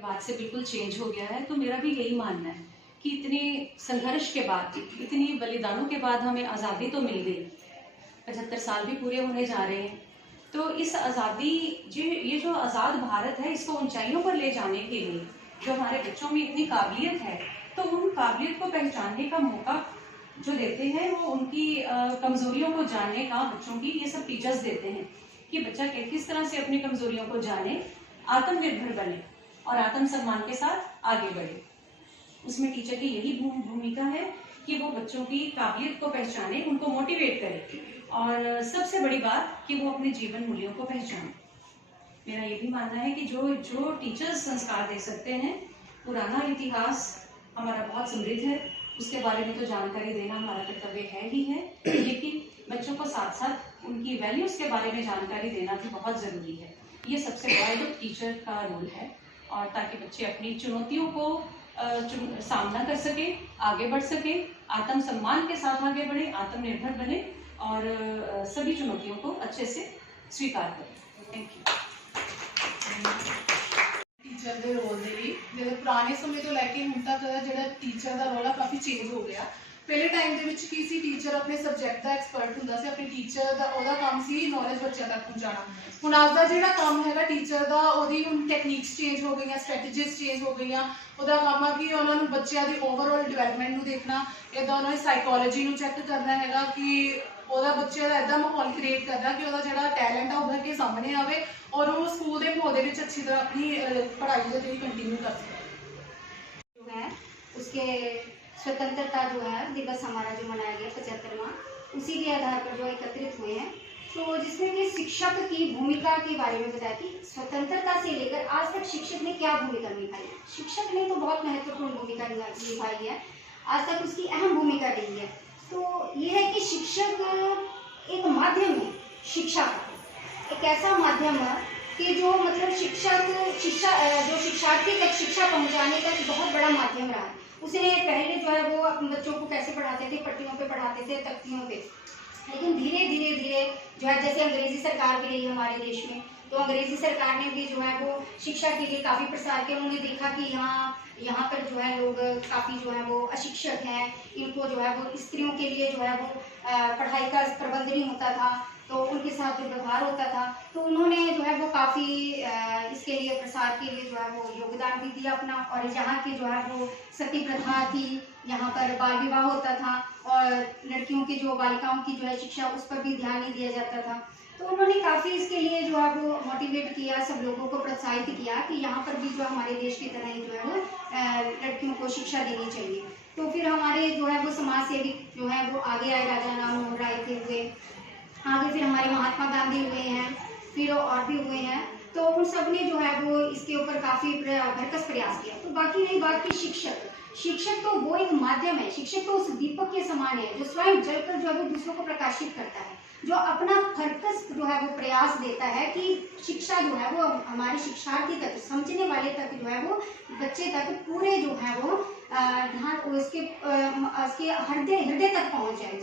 बाद से बिल्कुल चेंज हो गया है। तो मेरा भी यही मानना है कि इतने संघर्ष के बाद, इतनी बलिदानों के बाद हमें आज़ादी तो मिल गई, 75 साल भी पूरे होने जा रहे हैं। तो इस आज़ादी, ये जो आज़ाद भारत है, इसको ऊंचाइयों पर ले जाने के लिए जो हमारे बच्चों में इतनी काबिलियत है, तो उन काबिलियत को पहचानने का मौका जो देते हैं, वो उनकी कमज़ोरियों को जानने का बच्चों की ये सब टीचर्स देते हैं कि बच्चा किस तरह से अपनी कमज़ोरियों को जाने, आत्मनिर्भर बने और आत्मसम्मान के साथ आगे बढ़े। उसमें टीचर की यही भूमिका है कि वो बच्चों की काबिलियत को पहचाने, उनको मोटिवेट करे और सबसे बड़ी बात कि वो अपने जीवन मूल्यों को पहचाने। मेरा ये भी मानना है कि जो टीचर्स संस्कार दे सकते हैं, पुराना इतिहास हमारा बहुत समृद्ध है, उसके बारे में तो जानकारी देना हमारा कर्तव्य है ही है, लेकिन बच्चों को साथ साथ उनकी वैल्यूज़ के बारे में जानकारी देना भी बहुत ज़रूरी है। ये सबसे बड़ा टीचर का रोल है, और ताकि बच्चे अपनी चुनौतियों को सामना कर सके, आगे बढ़ सके, आत्मसम्मान के साथ आगे बढ़े, आत्मनिर्भर बने और सभी चुनौतियों को अच्छे से स्वीकार करें। Thank you. टीचर के रोल के लिए जो पुराने समय तो लैके ਹੁਣ तक ਜਿਹੜਾ टीचर का रोल है काफ़ी चेंज हो गया। पहले टाइम ਦੇ ਵਿੱਚ ਕੀ ਸੀ, टीचर अपने सबजैक्ट का एक्सपर्ट ਹੁੰਦਾ ਸੀ, अपने टीचर ਦਾ ਉਹਦਾ ਕੰਮ ਸੀ नॉलेज ਬੱਚਿਆਂ तक पहुँचाना। ਹੁਣ ਅੱਜ ਦਾ ਜਿਹੜਾ ਕੰਮ ਹੈਗਾ टीचर ਦਾ, ਉਹਦੀ ਹੁਣ ਟੈਕਨੀਕਸ ਚੇਂਜ ਹੋ ਗਈਆਂ, ਸਟ੍ਰੈਟੇਜੀਜ਼ ਚੇਂਜ ਹੋ ਗਈਆਂ। ਉਹਦਾ ਕੰਮ ਆ ਕਿ ਉਹਨਾਂ ਨੂੰ ਬੱਚਿਆਂ ਦੀ ਓਵਰਆਲ ਡਿਵੈਲਪਮੈਂਟ ਨੂੰ ਦੇਖਣਾ, ਇੱਦਾਂ ਉਹਨਾਂ ਦੀ ਸਾਈਕੋਲੋਜੀ ਨੂੰ ਚੈੱਕ ਕਰਨਾ ਹੈਗਾ ਕਿ ਉਹਦਾ ਬੱਚੇ ਦਾ ਇੱਦਾਂ ਮਾਹੌਲ ਕ੍ਰੀਏਟ ਕਰਨਾ ਕਿ ਉਹਦਾ ਜਿਹੜਾ ਟੈਲੈਂਟ ਆ ਉੱਭਰ ਕੇ ਸਾਹਮਣੇ ਆਵੇ और वो स्कूल के माहौल में अच्छी तरह अपनी पढ़ाई जो कंटिन्यू कर सके। जो है उसके स्वतंत्रता जो है दिवस हमारा जो मनाया गया 75वां, उसी के आधार पर जो एकत्रित हुए हैं, तो जिसमें कि शिक्षक की भूमिका के बारे में बताया कि स्वतंत्रता से लेकर आज तक शिक्षक ने क्या भूमिका निभाई है। शिक्षक ने तो बहुत महत्वपूर्ण भूमिका निभाई है, आज तक उसकी अहम भूमिका रही है। तो ये है कि शिक्षक एक माध्यम है, शिक्षा का एक ऐसा माध्यम है कि जो मतलब जो शिक्षार्थी तक शिक्षा पहुंचाने का बहुत बड़ा माध्यम रहा है। उसने पहले जो है वो अपने बच्चों को कैसे पढ़ाते थे, पट्टियों पे पढ़ाते थे, तख्तियों पे, लेकिन धीरे धीरे जो है, जैसे अंग्रेजी सरकार भी रही हमारे देश में, तो अंग्रेजी सरकार ने भी जो है वो शिक्षा के लिए काफ़ी प्रसार किया। उन्होंने देखा कि यहाँ पर जो है लोग काफ़ी जो है वो अशिक्षित हैं, इनको जो है वो स्त्रियों के लिए जो है वो पढ़ाई का प्रबंध नहीं होता था, तो उनके साथ जो व्यवहार होता था, तो उन्होंने जो है वो काफ़ी इसके लिए प्रसार के लिए जो है वो योगदान भी दिया अपना। और यहाँ की जो है वो सती प्रथा थी, यहाँ पर बाल विवाह होता था और लड़कियों की जो बालिकाओं की जो है शिक्षा, उस पर भी ध्यान नहीं दिया जाता था। तो उन्होंने काफ़ी इसके लिए जो है वो मोटिवेट किया, सब लोगों को प्रोत्साहित किया कि यहाँ पर भी जो हमारे देश की तरह ही जो है वो लड़कियों को शिक्षा देनी चाहिए। तो फिर हमारे जो है वो समाज सेवी जो है वो आगे आए, राजा राम मोहन राय थे हुए, आगे फिर हमारे महात्मा गांधी हुए हैं, फिर और भी हुए हैं। तो उन सब ने जो है वो इसके ऊपर काफ़ी भरकस प्रयास किया। तो बाकी रही बात की शिक्षक तो वो एक माध्यम है, शिक्षक तो उस दीपक के समान है जो स्वयं जलकर जो है वो दूसरों को प्रकाशित करता है, जो अपना भरकस जो है वो प्रयास देता है कि शिक्षा जो है वो हमारे शिक्षार्थी तक, समझने वाले तक जो है वो बच्चे तक पूरे जो है वो उसके हृदय तक पहुँच जाए,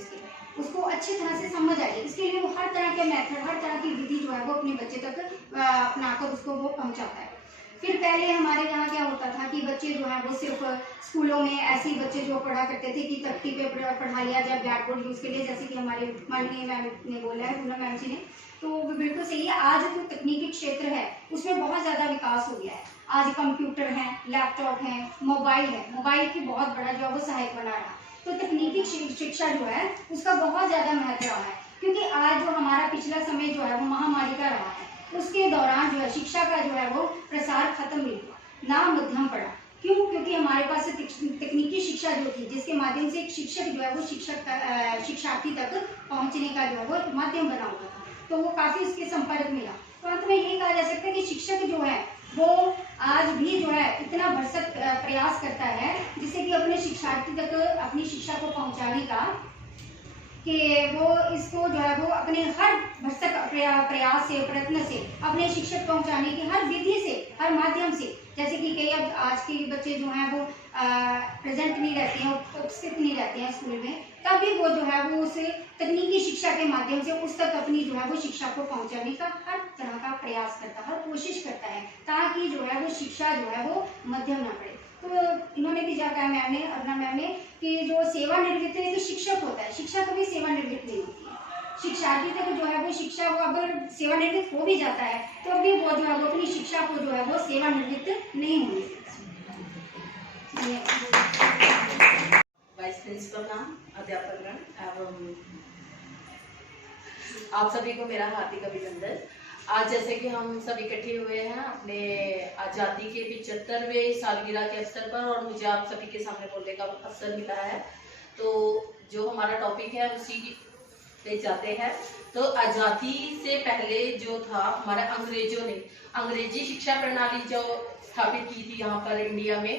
उसको अच्छी तरह से समझ आए। इसके लिए वो हर तरह के मेथड, हर तरह की विधि जो है वो अपने बच्चे तक अपनाकर उसको वो पहुंचाता है। फिर पहले हमारे यहाँ क्या होता था कि बच्चे जो है वो सिर्फ स्कूलों में ऐसे ही बच्चे जो पढ़ा करते थे कि तख्ती पे पढ़ा लिया जाए ब्लैक बोर्ड यूज़ के लिए, जैसे कि हमारे माननीय मैम ने बोला है, पूनम मैम जी ने, तो वो बिल्कुल सही है। आज जो तकनीकी क्षेत्र है उसमें बहुत ज़्यादा विकास हो गया है। आज कंप्यूटर हैं, लैपटॉप हैं, मोबाइल है, मोबाइल की बहुत बड़ा जो है वो सहायक बना रहा। तो तकनीकी शिक्षा जो है उसका बहुत ज़्यादा महत्व रहा है, क्योंकि आज जो हमारा पिछला समय जो है वो महामारी का रहा है, उसके दौरान जो है शिक्षा का जो है वो प्रसार खत्म नहीं हुआ, ना मध्यम पड़ा। क्यों? क्योंकि हमारे पास तकनीकी शिक्षा जो थी, जिसके माध्यम से एक शिक्षक जो है वो शिक्षार्थी तक पहुंचने का जो है वो माध्यम बना हुआ था, तो वो काफ़ी उसके संपर्क में रहा। तो अंत में ये कहा जा सकता है कि शिक्षक जो है वो आज भी जो है इतना भरसक प्रयास करता है जिससे कि अपने शिक्षार्थी तक अपनी शिक्षा को पहुंचाने का, कि वो इसको जो है वो अपने हर भरसक प्रयास से, प्रयत्न से अपने शिक्षक पहुंचाने की हर विधि से, हर माध्यम से, जैसे कि कई अब आज के बच्चे जो हैं वो प्रेजेंट नहीं रहते हैं, उपस्थित नहीं रहते हैं स्कूल में, तब भी वो जो है वो उस तकनीकी शिक्षा के माध्यम से उस तक अपनी जो है वो शिक्षा को पहुंचाने का हर तरह का प्रयास करता है, हर कोशिश करता है, ताकि जो है वो शिक्षा जो है वो मध्यम ना पड़े। तो इन्होंने भी क्या कहा मैम ने, अरुणा मैम ने, कि जो सेवानिवृत्त एक शिक्षक होता है, शिक्षा कभी सेवानिवृत्त नहीं होती है। शिक्षार्थी तक जो है वो शिक्षा वो अगर सेवानिवृत्त हो भी जाता है तो भी वो जो है वो अपनी शिक्षा को जो है वो सेवानिवृत्त नहीं होने देता। वाइस प्रिंसिपल मैम, अध्यापकगण एवं आप सभी को मेरा हार्दिक अभिनंदन। आज जैसे कि हम सब इकट्ठे हुए हैं अपने आज़ादी के 75वें सालगिरह के अवसर पर, और मुझे आप सभी के सामने बोलने का अवसर मिला है, तो जो हमारा टॉपिक है उसी पे जाते हैं। तो आज़ादी से पहले जो था हमारा अंग्रेजों ने अंग्रेजी शिक्षा प्रणाली जो स्थापित की थी यहाँ पर इंडिया में,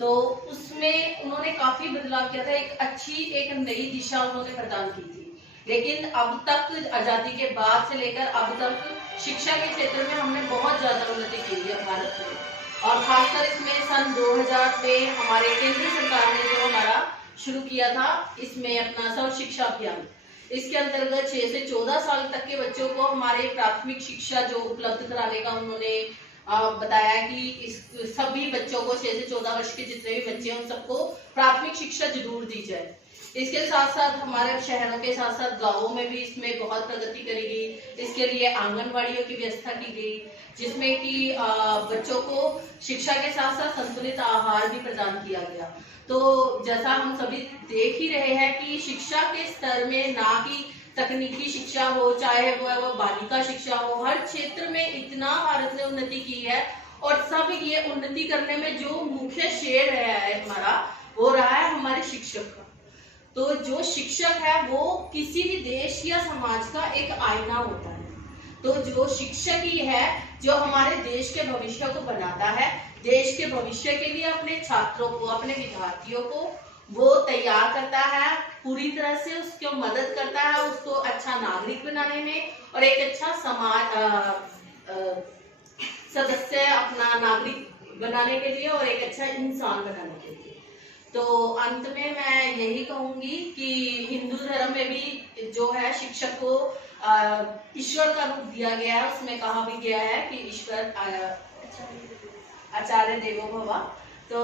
तो उसमें उन्होंने काफी बदलाव किया था, एक नई दिशा उन्होंने प्रदान की थी। लेकिन अब तक आजादी के बाद से लेकर अब तक शिक्षा के क्षेत्र में हमने बहुत ज्यादा उन्नति की है भारत में, और खासकर इसमें सन 2000 में हमारे केंद्र सरकार ने जो हमारा शुरू किया था, इसमें अपना सर्व शिक्षा अभियान, इसके अंतर्गत 6 से 14 साल तक के बच्चों को हमारे प्राथमिक शिक्षा जो उपलब्ध कराने का उन्होंने बताया कि इस सभी बच्चों को 6 से 14 वर्ष के जितने भी बच्चे हैं उन सबको प्राथमिक शिक्षा जरूर दी जाए। इसके साथ साथ हमारे शहरों के साथ साथ गांवों में भी इसमें बहुत प्रगति करी गई। इसके लिए आंगनवाड़ियों की व्यवस्था की गई, जिसमें कि बच्चों को शिक्षा के साथ साथ संतुलित आहार भी प्रदान किया गया। तो जैसा हम सभी देख ही रहे हैं कि शिक्षा के स्तर में ना कि तकनीकी शिक्षा हो, चाहे वो बालिका शिक्षा हो, हर क्षेत्र में इतना भारत ने उन्नति की है। और सब ये उन्नति करने में जो मुख्य शेयर रहा है हमारा, वो रहा है हमारे शिक्षक का। तो जो शिक्षक है वो किसी भी देश या समाज का एक आईना होता है। तो जो शिक्षक ही है जो हमारे देश के भविष्य को बनाता है, देश के भविष्य के लिए अपने छात्रों को, अपने विद्यार्थियों को वो तैयार करता है, पूरी तरह से उसको मदद करता है, उसको अच्छा नागरिक बनाने में और एक अच्छा समाज सदस्य अपना नागरिक बनाने के लिए और एक अच्छा इंसान बनाने के लिए। तो अंत में मैं यही कहूंगी कि हिंदू धर्म में भी जो है शिक्षक को ईश्वर का रूप दिया गया है। उसमें कहा भी गया है कि ईश्वर आचार्य देवो भव। तो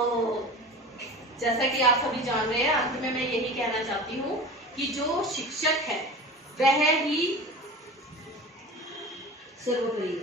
जैसा कि आप सभी जान रहे हैं, अंत में मैं यही कहना चाहती हूँ कि जो शिक्षक है वह ही सर्वोपरि।